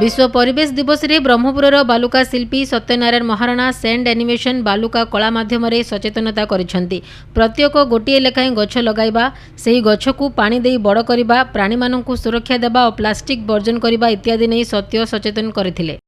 विश्व परिवेश दिवस रे ब्रह्मपुरर बालुका शिल्पी सत्यनारायण महाराणा सैंड एनिमेशन बालुका कला माध्यम सचेतनता करिसेंती। प्रत्येक गोटे लेखाएं गछ लगाइबा, सेही गछकु पानी देई बड़ करिबा, प्राणी मानकु सुरक्षा देबा और प्लास्टिक वर्जन करिबा इत्यादि नहीं सत्य सचेतन करथिले।